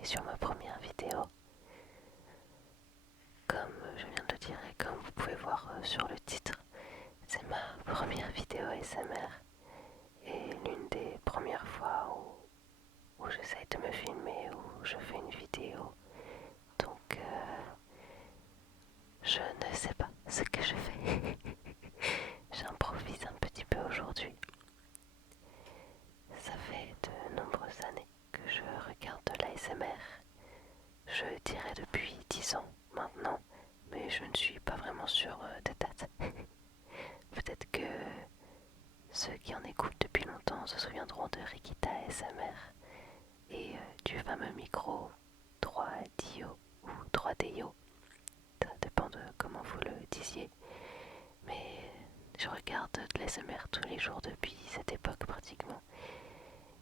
et sur ma première vidéo. Comme je viens de le dire et comme vous pouvez voir sur le titre, c'est ma première vidéo ASMR et l'une des premières fois où j'essaye de me filmer, où je fais une vidéo. Donc je ne sais pas ce que je fais. J'improvise un petit peu aujourd'hui. Ça fait de nombreuses années que je regarde de l'ASMR. Je dirais depuis 10 ans maintenant, mais je ne suis pas vraiment sûre des dates. Peut-être que ceux qui en écoutent depuis longtemps se souviendront de Rikita ASMR et du fameux micro 3DIO ou 3DIO. Ça dépend de comment vous le disiez. Mais je regarde de l'ASMR tous les jours depuis cette époque pratiquement.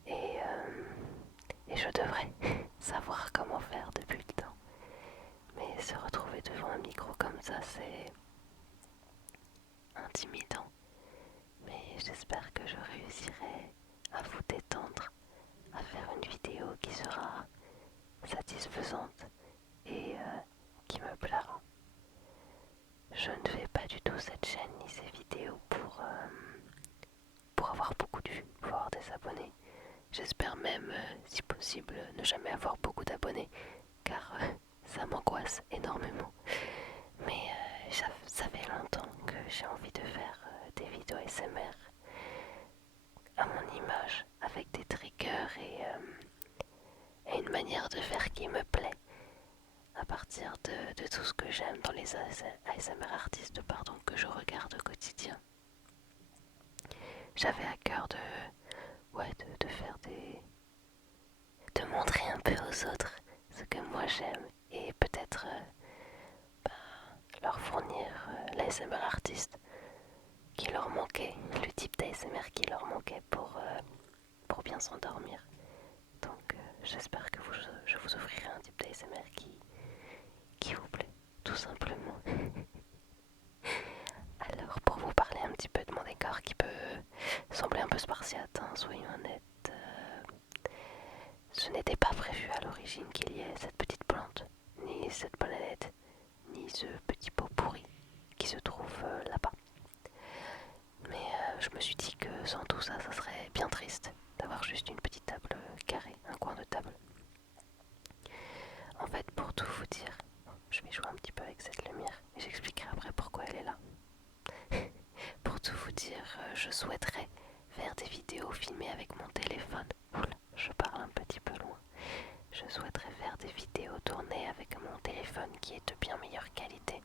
Et, euh, et je devrais savoir comment faire depuis le temps. Mais se retrouver devant un micro comme ça, c'est intimidant. Mais j'espère que je réussirai à vous détendre, à faire une vidéo qui sera satisfaisante et qui me plaira. Je ne fais pas du tout cette chaîne ni ces vidéos pour avoir beaucoup de vues, pour avoir des abonnés. J'espère même, si possible, ne jamais avoir beaucoup d'abonnés, car ça m'angoisse énormément. Mais ça fait longtemps que j'ai envie de faire des vidéos ASMR à mon image, avec des triggers et une manière de faire qui me plaît, à partir de tout ce que j'aime dans les ASMR artistes que je regarde au quotidien. J'avais à cœur de faire de montrer un peu aux autres ce que moi j'aime et peut-être leur fournir l'ASMR artiste qui leur manquait, le type d'ASMR qui leur manquait pour bien s'endormir. Donc j'espère que je vous offrirai un type d'ASMR qui vous plaît, tout simplement. Alors pour vous parler un petit peu de mon décor qui peut sembler un peu spartiate, hein, soyons honnêtes, ce n'était pas prévu à l'origine qu'il y ait cette petite plante, ni cette planète, ni ce petit pot pourri qui se trouve là-bas. Mais je me suis dit que sans tout ça, ça serait bien triste d'avoir juste une petite table carrée, un coin de table. En fait, pour tout vous dire, je vais jouer un petit peu avec cette lumière et j'expliquerai après pourquoi elle est là. Pour tout vous dire, je souhaiterais faire des vidéos filmées avec mon téléphone. Oula, je parle un petit peu loin. Je souhaiterais faire des vidéos tournées avec mon téléphone qui est de bien meilleure qualité.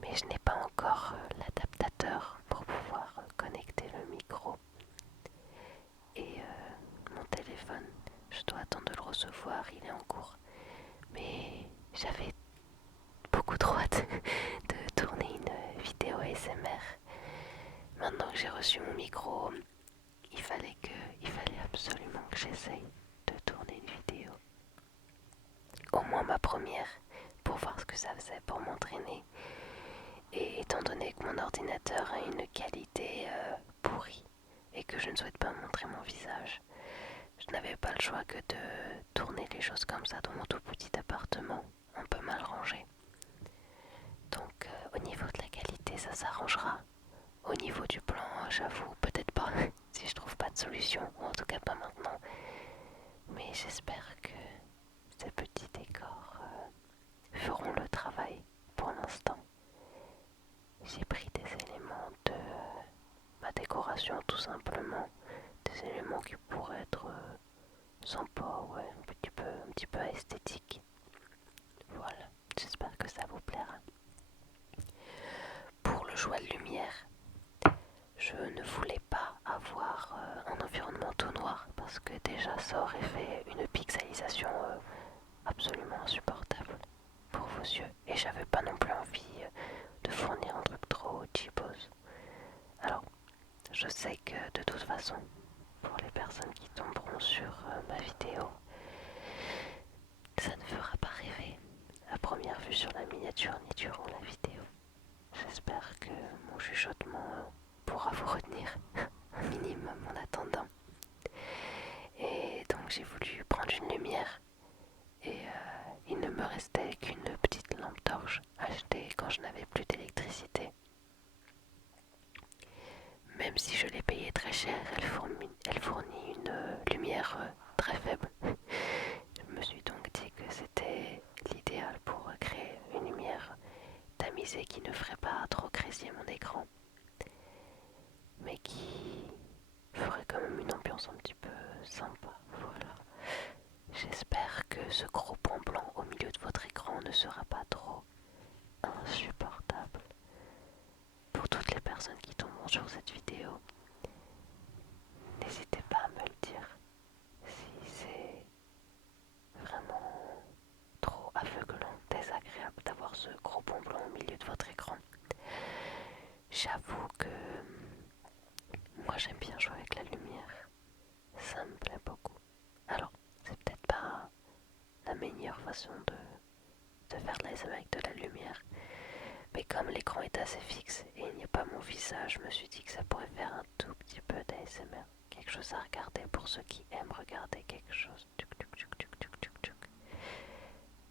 Mais je n'ai pas encore l'adaptateur pour pouvoir connecter le micro. Et mon téléphone, je dois attendre de le recevoir, il est en cours. Mais j'avais beaucoup trop hâte de tourner une vidéo ASMR. Maintenant que j'ai reçu mon micro, il fallait absolument que j'essaye de tourner une vidéo. Au moins ma première, pour voir ce que ça faisait, pour m'entraîner. Et étant donné que mon ordinateur a une qualité pourrie et que je ne souhaite pas montrer mon visage, je n'avais pas le choix que de tourner les choses comme ça dans mon tout petit appartement, un peu mal rangé. Donc au niveau de la qualité, ça s'arrangera. Au niveau du plan, j'avoue, peut-être pas, si je trouve pas de solution, ou en tout cas pas maintenant. Mais j'espère que ces petits décors feront le travail pour l'instant. J'ai pris des éléments de ma décoration tout simplement, des éléments qui pourraient être sympas, ouais, un petit peu esthétiques. Voilà, j'espère que ça vous plaira. Pour le choix de lumière, je ne voulais pas avoir un environnement tout noir parce que déjà ça aurait fait une pixelisation absolument insupportable pour vos yeux et j'avais pas non plus envie de fournir un truc trop cheapos. Alors, je sais que de toute façon, pour les personnes qui tomberont sur ma vidéo, ça ne fera pas rêver à première vue sur la miniature ni durant la vidéo. J'espère que mon chuchotement pourra vous retenir un minimum en attendant. Et donc j'ai voulu prendre une lumière chère, elle fournit une lumière très faible. Je me suis donc dit que c'était l'idéal pour créer une lumière tamisée qui ne ferait pas trop grésiller mon écran, mais qui ferait quand même une ambiance un petit peu sympa. Voilà. J'espère que ce gros point blanc au milieu de votre écran ne sera pas trop insupportable. Pour toutes les personnes qui tomberont sur cette vidéo, n'hésitez pas à me le dire si c'est vraiment trop aveuglant, désagréable d'avoir ce gros point blanc au milieu de votre écran. J'avoue que moi j'aime bien jouer avec la lumière, ça me plaît beaucoup. Alors, c'est peut-être pas la meilleure façon de faire de l'ASMR avec de la lumière, mais comme l'écran est assez fixe et il n'y a pas mon visage, je me suis dit que ça pourrait faire un tout petit peu d'ASMR, quelque chose à regarder pour ceux qui aiment regarder quelque chose.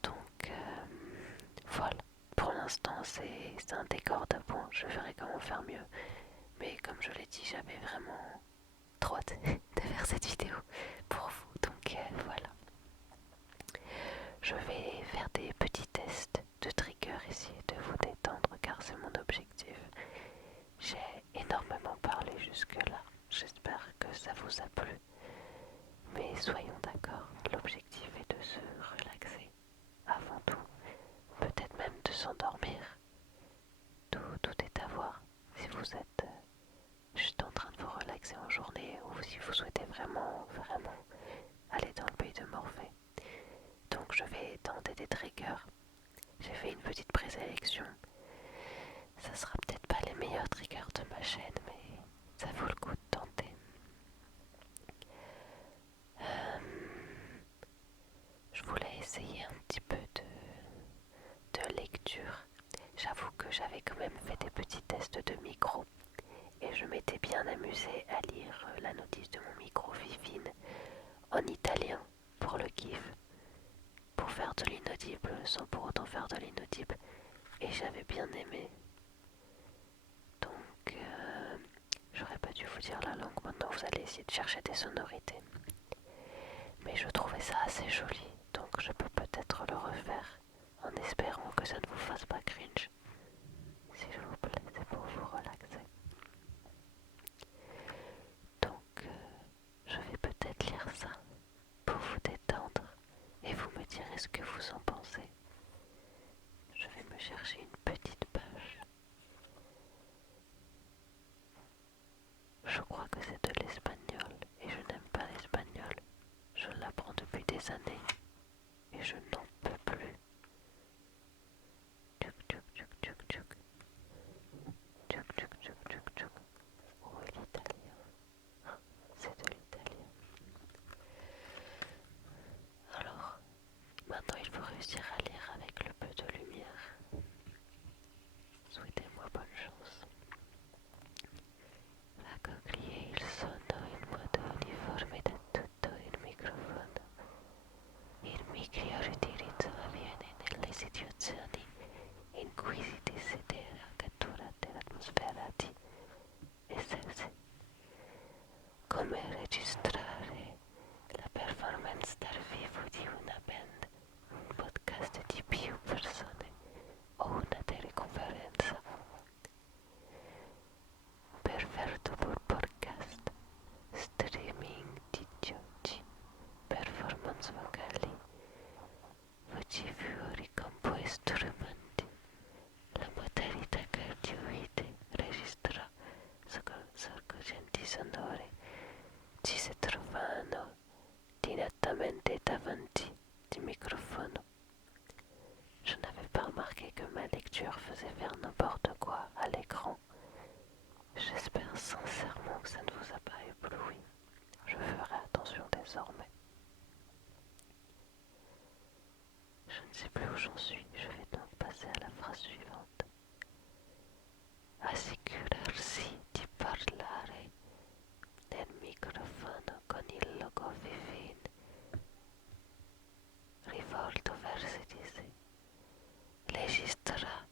Donc voilà, pour l'instant c'est un décor d'appoint, je verrai comment faire mieux, mais comme je l'ai dit, j'avais vraiment trop hâte de faire cette vidéo pour vous, donc voilà. Je vais faire des petits tests de trigger, essayer de vous détendre car c'est mon objectif. J'ai énormément parlé jusque-là, j'espère que ça vous a plu, mais soyons d'accord, l'objectif est de se relaxer avant tout, peut-être même de s'endormir. Tout est à voir. Si vous êtes juste en train de vous relaxer en journée ou si vous souhaitez vraiment aller dans le pays de Morphée. Donc je vais tenter des triggers. J'ai fait une petite présélection. Ça sera peut-être pas les meilleurs triggers de ma chaîne, mais ça vaut le coup de tenter. Je voulais essayer un petit peu de lecture. J'avoue que j'avais quand même fait des petits tests de micro et je m'étais bien amusée à lire la notice de mon micro Vivine en italien pour le kiff, pour faire de l'inaudible sans pour autant faire de l'inaudible, et j'avais bien aimé. Donc j'aurais pas dû vous dire la langue, maintenant vous allez essayer de chercher des sonorités. Mais je trouvais ça assez joli, donc je peux peut-être le refaire en espérant que ça ne vous fasse pas cringe. S'il vous plaît, c'est pour vous relaxer. Donc je vais peut-être lire ça pour vous détendre et vous me direz ce que vous en pensez. Je vais me chercher une petite page. Je crois que c'est de l'espagnol et je n'aime pas l'espagnol. Je l'apprends depuis des années et je n'en peux plus. Tchouk tchouk tchouk tchouk tchouk. Tchouk tchouk tchouk tchouk tchouk. Où est l'italien? C'est de l'italien. Alors, maintenant il faut réussir à lire avec le peu de lumière. Souhaitez-moi bonne chance. La coquille, il sonno in modo uniforme da tutto il microfono. Il micro riutilizzo avviene nelle situazioni in cui si desidera catturare l'atmosfera di essersi, come registrare la performance dal vivo di una band, un podcast di più persone o una teleconferenza. Perfetto per podcast, streaming di giochi, performance vocali, voci fiori con poi strumenti. La modalità gratuita registra sorgenti sonori ci si trovano direttamente davanti du microphone. Je n'avais pas remarqué que ma lecture faisait faire n'importe quoi à l'écran. J'espère sincèrement que ça ne vous a pas ébloui. Je ferai attention désormais. Je ne sais plus où j'en suis, je vais donc passer à la phrase suivante. Assicurarsi di parlare nel microfono con il logo Vivin rivolto verso di sé. Registra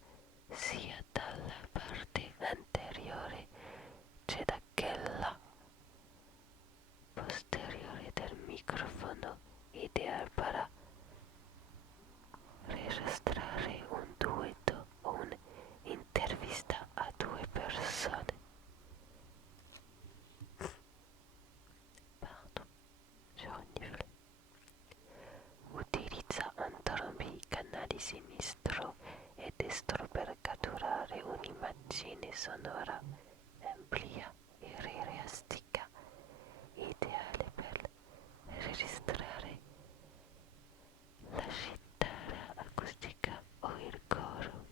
sia dalla parte anteriore che da quella di sinistro e destro per catturare un'immagine sonora ampia e realistica, ideale per registrare la chitarra acustica o il coro.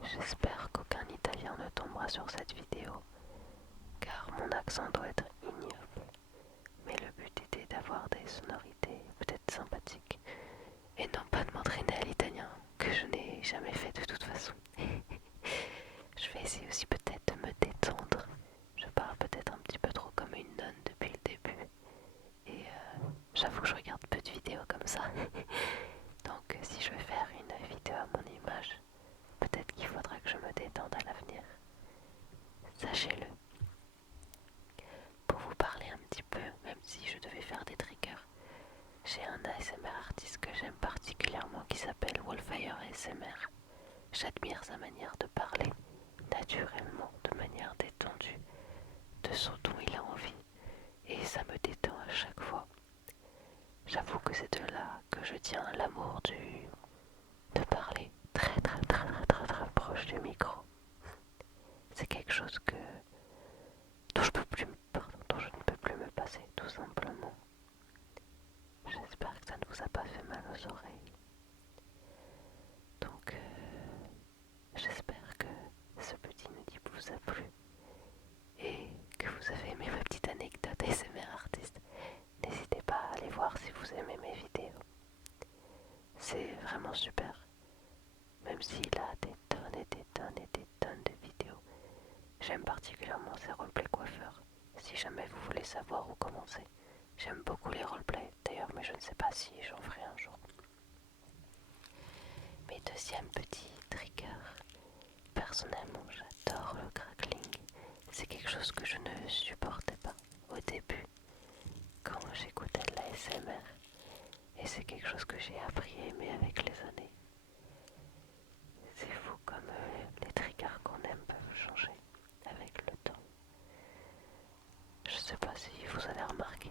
J'espère qu'aucun Italien ne tombera sur cette vidéo, car mon accent doit être ignoble. Mais le but était d'avoir des sonorités peut-être sympathiques, et non pas de m'entraîner à l'italien, que je n'ai jamais fait de toute façon. Je vais essayer aussi peut-être de me détendre. Je parle peut-être un petit peu trop comme une nonne depuis le début, et j'avoue que je regarde peu de vidéos comme ça. Donc si je vais faire une vidéo à mon image, peut-être qu'il faudra que je me détende à l'avenir. Sachez-le. Pour vous parler un petit peu, même si je devais faire des triggers, j'ai un ASMR artiste que j'aime particulièrement qui s'appelle Wolfire ASMR. J'admire sa manière de parler, naturellement, de manière détendue, de ce dont il a envie, et ça me détend à chaque fois. J'avoue que c'est de là que je tiens l'amour de parler très proche du micro. C'est quelque chose dont dont je ne peux plus me passer, tout simplement. J'espère que ça ne vous a pas fait mal aux oreilles. Donc, j'espère que ce petit nudie vous a plu et que vous avez aimé ma petite anecdote ASMR artiste. N'hésitez pas à aller voir si vous aimez mes vidéos. C'est vraiment super. Même s'il a des tonnes et des tonnes et des tonnes de vidéos. J'aime particulièrement ces roleplay coiffeurs. Si jamais vous voulez savoir où commencer. J'aime beaucoup les roleplays d'ailleurs, mais je ne sais pas si j'en ferai un jour. Mes deuxièmes petits triggers. Personnellement, j'adore le crackling. C'est quelque chose que je ne supportais pas au début quand j'écoutais de l'ASMR. Et c'est quelque chose que j'ai appris à aimer avec les années. C'est fou comme les triggers qu'on aime peuvent changer avec le temps. Je sais pas si vous avez remarqué.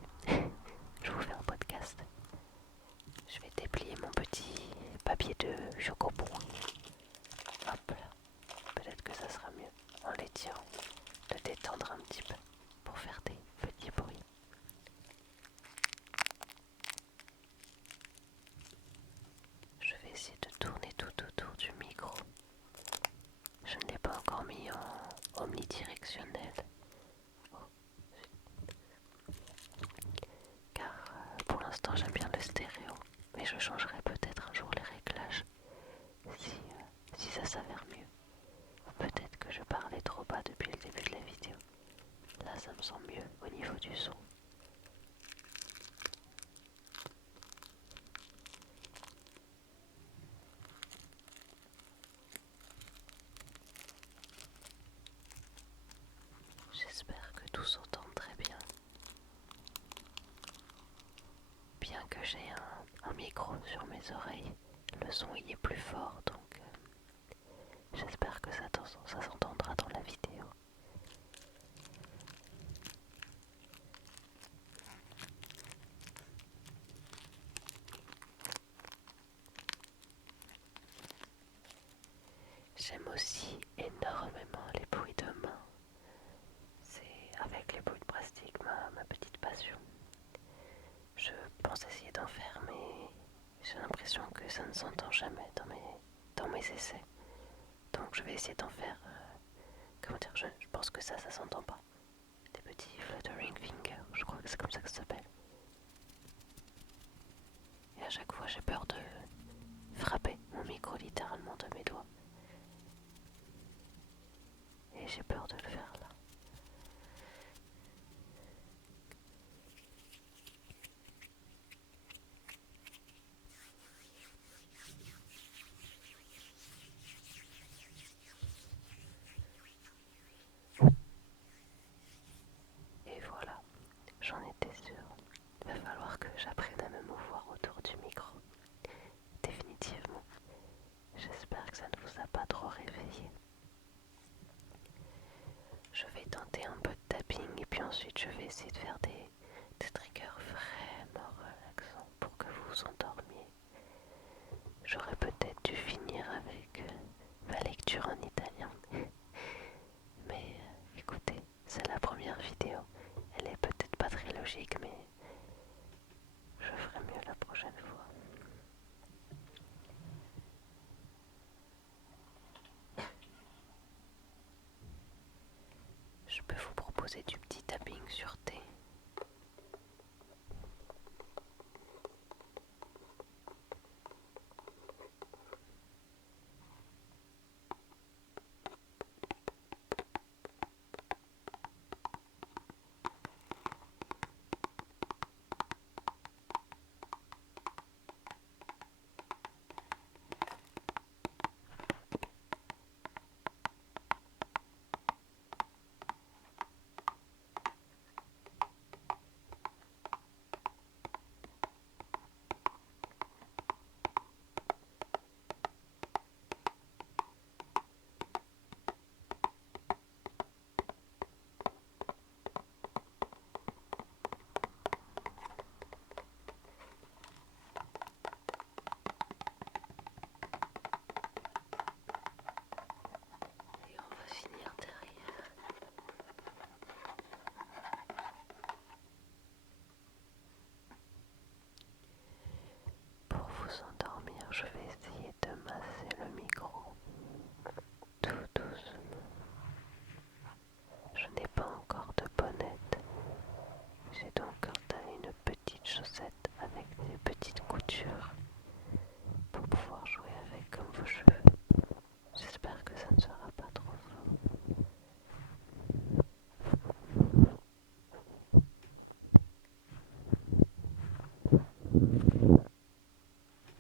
Je vous fais un podcast. Je vais déplier mon petit papier de chocobon. Hop là. Peut-être que ça sera mieux en l'étirant, de détendre un petit peu pour faire des petits bruits. Je vais essayer de tourner tout autour du micro. Je ne l'ai pas encore mis en omnidirectionnel. Oh. Car pour l'instant j'aime bien le stéréo. Mais je changerai peut-être un jour les réglages si ça s'avère mieux. Peut-être que je parlais trop bas depuis le début de la vidéo. Là ça me semble mieux au niveau du son. J'espère que tout s'entend très bien. Bien que j'ai un micro sur mes oreilles, le son y est plus fort, donc j'espère que ça s'entendra dans la vidéo. J'aime aussi énormément les bruits de main. C'est avec les bruits de plastique ma petite passion. Je pense essayer d'en faire, mais j'ai l'impression que ça ne s'entend jamais dans mes essais. Donc je vais essayer d'en faire. Comment dire, je pense que ça s'entend pas. Des petits fluttering fingers, je crois que c'est comme ça que ça s'appelle. Et à chaque fois j'ai peur de frapper mon micro littéralement de mes doigts. Et j'ai peur de le faire là. Et voilà. logique, mais je ferai mieux la prochaine fois. Je peux vous proposer du petit tapping sur thé. Et on va finir derrière. Pour vous endormir, je vais essayer de masser le micro tout doucement. Je n'ai pas encore de bonnette. J'ai donc installé une petite chaussette avec des petites coutures pour pouvoir jouer avec comme vos cheveux. J'espère que ça ne sera pas trop fort.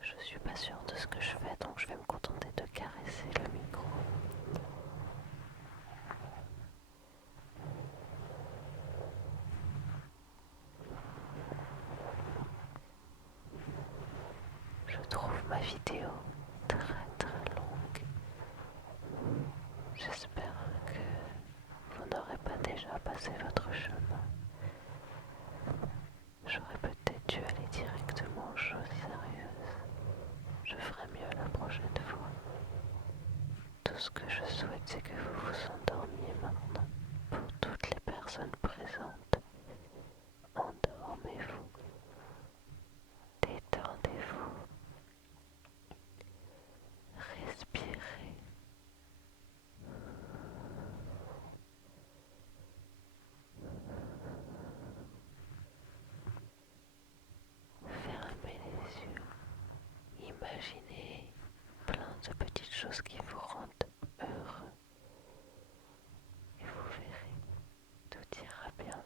Je suis pas sûre de ce que je fais, donc je vais me contenter de caresser le micro. Je trouve ma vidéo très très longue. J'espère que vous n'aurez pas déjà passé votre chemin. J'aurais peut-être dû aller directement aux choses sérieuses. Je ferai mieux la prochaine fois. Tout ce que je souhaite, c'est que vous vous endormiez maintenant. Pour toutes les personnes présentes, endormez-vous, détendez-vous, respirez. Fermez les yeux. Imaginez plein de petites choses qui vous rendent heureux. Et vous verrez, tout ira bien.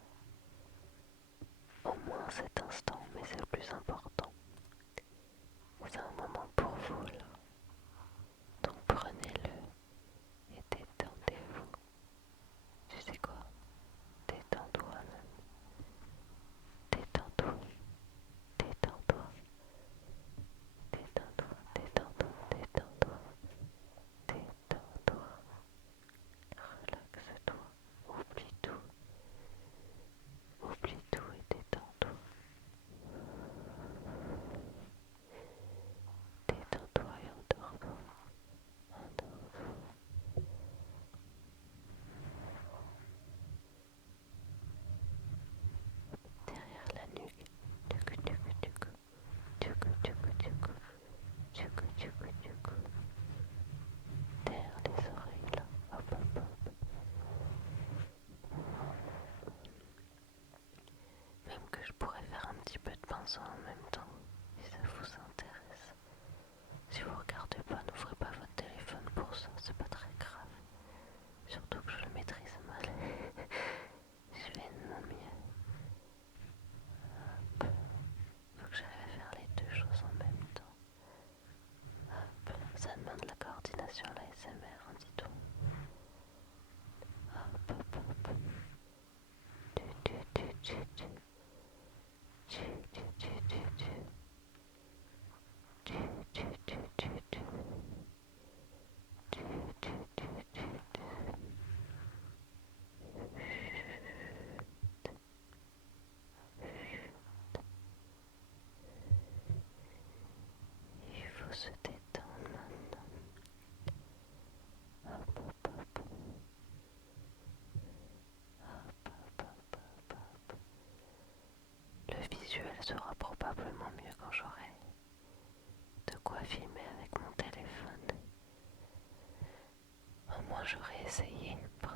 Au moins cet instant, mais c'est le plus important. C'est un moment pour vous là. Donc prenez-le et détendez-vous. Tu sais quoi? Détends-toi même. Détends-toi. Détends-toi. Détends-toi. Détends-toi. Détends-toi. Détends-toi. Relaxe-toi. Oublie tout. Oublie tout et détends-toi. Détends-toi et endors-toi. Endors-toi. Derrière la nuque. Tuc, tuc, tuc. Tuc, tuc, tuc. Tuc, tuc, tuc. Derrière les oreilles là. Hop, hop, hop. Même que je pourrais faire un petit peu de pinceau en même temps, si ça vous intéresse. Si vous regardez pas, n'ouvrez pas votre téléphone pour ça, c'est pas très grave. Surtout que je le maîtrise mal. Je fais de mon mieux. Hop. Faut que j'arrive à faire les deux choses en même temps. Hop. Ça demande la coordination, la SMR, hein, dis-donc. Hop, hop, hop. Tu, tu, tu, tu, tu. Tu, tu, tu, tu, tu.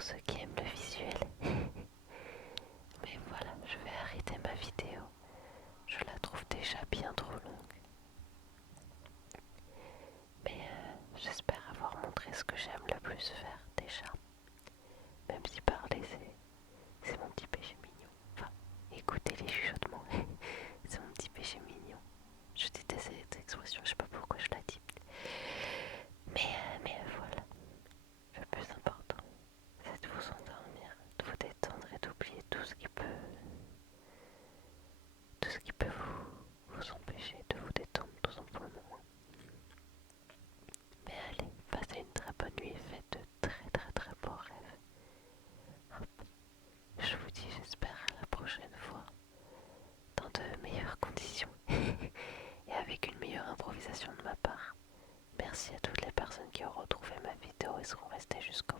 ceux qui aiment le visuel. Mais voilà, je vais arrêter ma vidéo. Je la trouve déjà bien trop longue. Mais j'espère avoir montré ce que j'aime le plus faire déjà. Même si parler c'est mon petit péché mignon. Enfin, écouter les chuchotements, c'est mon petit péché mignon. Je déteste cette expression, je sais pas pourquoi je la dis. Mais voilà, le plus important, c'est de vous endormir, de vous détendre et d'oublier tout ce qui peut vous empêcher de vous détendre tout simplement. Mais allez, passez une très bonne nuit et faites de très beaux rêves. Hop. Je vous dis, j'espère à la prochaine fois, dans de meilleures conditions et avec une meilleure improvisation de ma part. Merci à toutes les personnes qui ont retrouvé ma vidéo et seront restées jusqu'au